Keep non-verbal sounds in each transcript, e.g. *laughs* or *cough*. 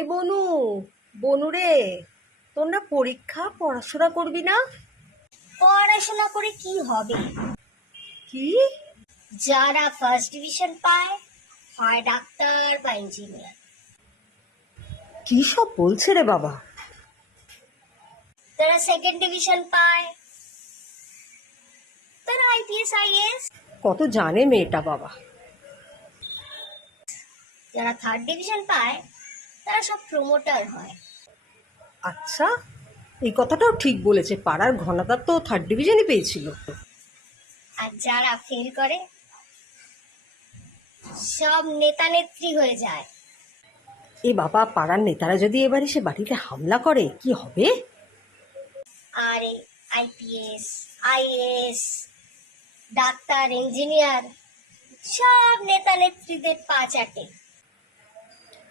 এই বনু বনু রে না পরীক্ষা পড়াশোনা করবি না? পড়াশোনা করে কি হবে? কি? যারা ফার্স্ট ডিভিশন পায় হয় ডাক্তার বা ইঞ্জিনিয়ার কি সব বলছে রে বাবা? তারা সেকেন্ড ডিভিশন পায়। তারা আইপিএস আইএস কত জানে মেয়েটা বাবা। যারা থার্ড ডিভিশন পায় তারা সব প্রমোটার হয়। আচ্ছা এই কথাটাও ঠিক বলেছে। পাড়ার ঘনাদার তো থার্ড ডিভিশনই পেয়েছিল। আর যারা ফেল করে সব নেতা নেত্রী হয়ে যায়। এ বাবা পাড়ার নেতারা যদি এবার এসে বাড়িতে হামলা করে কি হবে? আর আইপিএস আইএস ডাক্তার ইঞ্জিনিয়ার সব নেতা নেত্রীদের পা চাটে।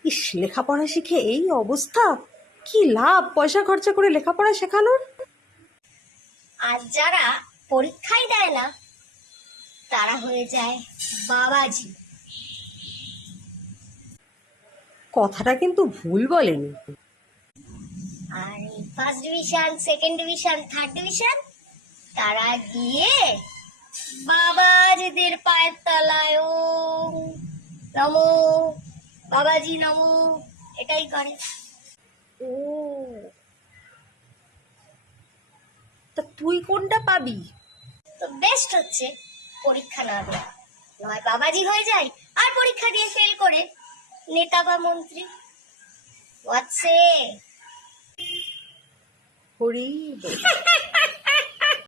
ইস লেখাপড়া শিখে এই অবস্থা? কি লাভ পয়সা খরচা করে লেখাপড়া শেখানোর? আর যারা পরীক্ষাই দেয় না তারা হয়ে যায় বাবাজি। কথাটা কিন্তু ভুল বলেনি। আর first division second division third division তারা গিয়ে বাবাজিদের পায়ের তলায় ও নমো বাবাজি নমো। এটাই করে ও। তা তুই কোনটা পাবি? তো বেস্ট হচ্ছে পরীক্ষা না দেওয়া নয় বাবাজি হয়ে যায় আর পরীক্ষা দিয়ে ফেল করে। নেতা বা মন্ত্রী হোয়াটসে হরি। *laughs*